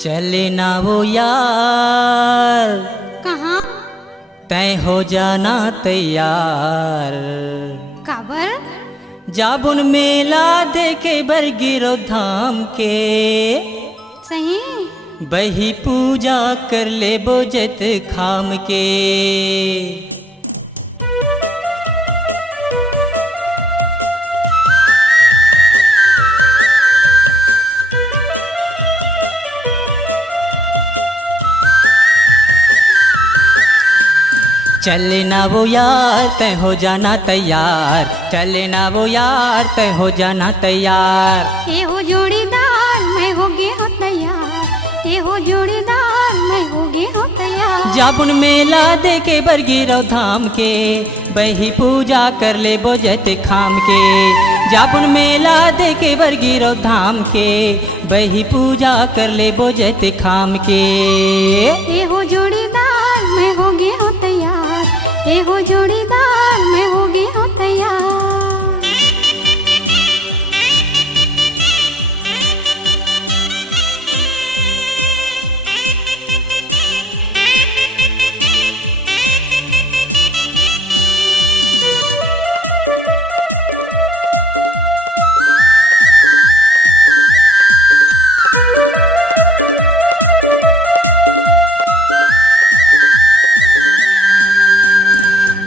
चले ना वो यार कहाँ? तय हो जाना तैयार। काबर? जाबुन मेला देखे बरगिरो धाम के सही। बही पूजा कर ले बोजत खाम के। चले ना वो यार तय हो जाना तैयार। चले ना वो यार तय हो जाना तैयार। ये हो जोड़ीदार मैं हो गे हो तैयार। ये हो जोड़ीदार मैं हो गे हो तैयार। जाबुन मेला देखे बरगिरो धाम के बही पूजा कर ले बोजत खाम के। जाबुन मेला देखे बरगिरो धाम के बही पूजा कर ले बोजत खाम के। ये हो जोड़ीदार मैं हो गे हो तैयार। ये हो जोड़ीदार मैं हो गे हो तैयार।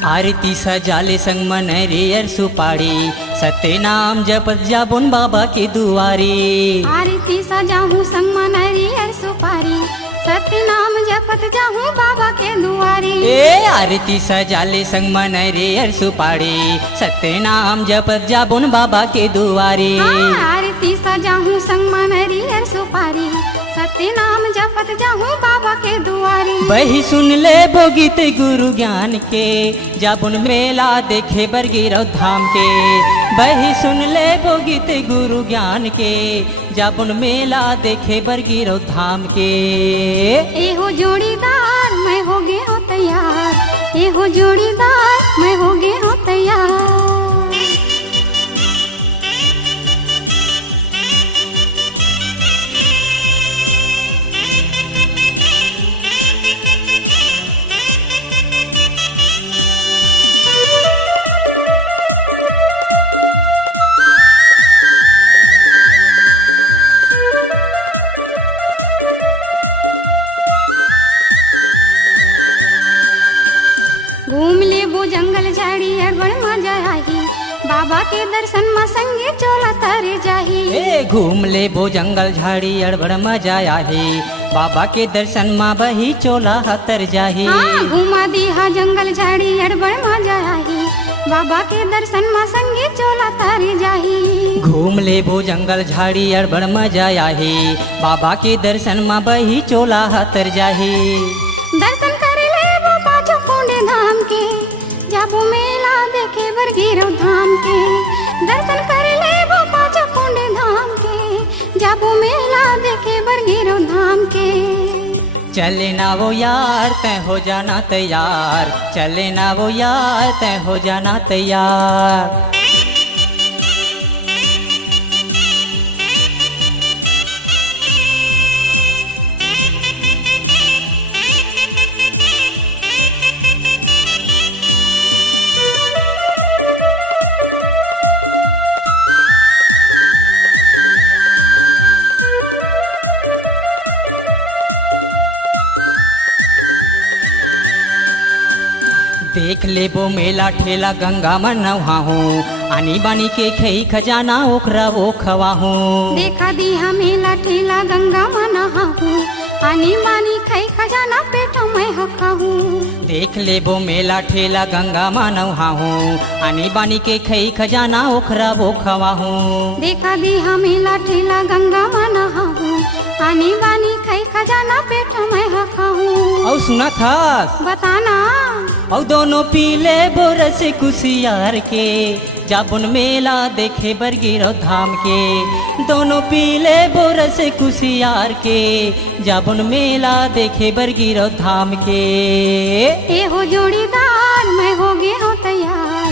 आरती सजाले संग मनरियर सुपाड़ी सत्य नाम जपत जाबुन बाबा के दुआरी। आरती सजाहूँ संग मनरियर सुपारी सत्य नाम जपत जाहूँ बाबा के दुआरी। ए आरती सजाले संग मनरियर सुपाड़ी सत्य नाम जपत जाबुन बाबा के दुआरी। आरती सजाहूँ संग मनरियर सुपारी सत्य नाम जपत जाहूँ बाबा के दुआरी। बही सुन ले भोगित गुरु ज्ञान के जाबुन मेला देखे बरगिरो धाम के। बही सुन ले भोगित गुरु ज्ञान के जाबुन मेला देखे बरगिरो धाम के। ए हो जोड़ीदार मैं हो गे हो तैयार। ए हो जोड़ीदार मैं हो गे हो तैयार। घूम ले वो जंगल झाड़ी अड़बड़ मजा आही बाबा के दर्शन में संगे चोला तारे जाही। ए घूम ले वो जंगल झाड़ी अड़बड़ मजा आही बाबा के दर्शन माँ बही चोला हतर जाही। घुमा दी हा जंगल झाड़ी अड़बड़ मजा आही बाबा के दर्शन में संगे चोला तारे जाही। घूम ले वो जंगल झाड़ी अड़बड़ मजा आही बाबा के दर्शन माँ बही चोला हतर जाही। दर्शन कर ले वो पाँचों कुंडे धाम के जाबू मेला देखे बरगिरो धाम के। दर्शन कर ले वो पाँचों कुंडे धाम के जाबू मेला देखे बरगिरो धाम के। चले ना वो यार तय हो जाना तैयार। चले ना वो यार तय हो जाना तैयार। देख ले वो मेला ठेला गंगा में नहा हूँ आनी बानी के खई खजाना ओखरा वो खवा हूँ। देखा दी मेला ठेला गंगा में नहा हूँ आनी बानी खई खजाना पेटों में हका हूँ। देख ले वो मेला ठेला गंगा में नहा हूँ आनी बानी के खई खजाना ओखरा वो खवा हूँ। देखा दी मेला ठेला गंगा में नहा हूँ आनी बानी खई खजाना पेटों में हका हूँ। और सुना था बताना और दोनों पीले बोरस कुशियार के जाबुन मेला देखे बरगिरो धाम के। दोनों पीले बोरस कुशियार के जाबुन मेला देखे बरगिरो धाम के। ए हो जोड़ीदार मैं हो गे हो तैयार।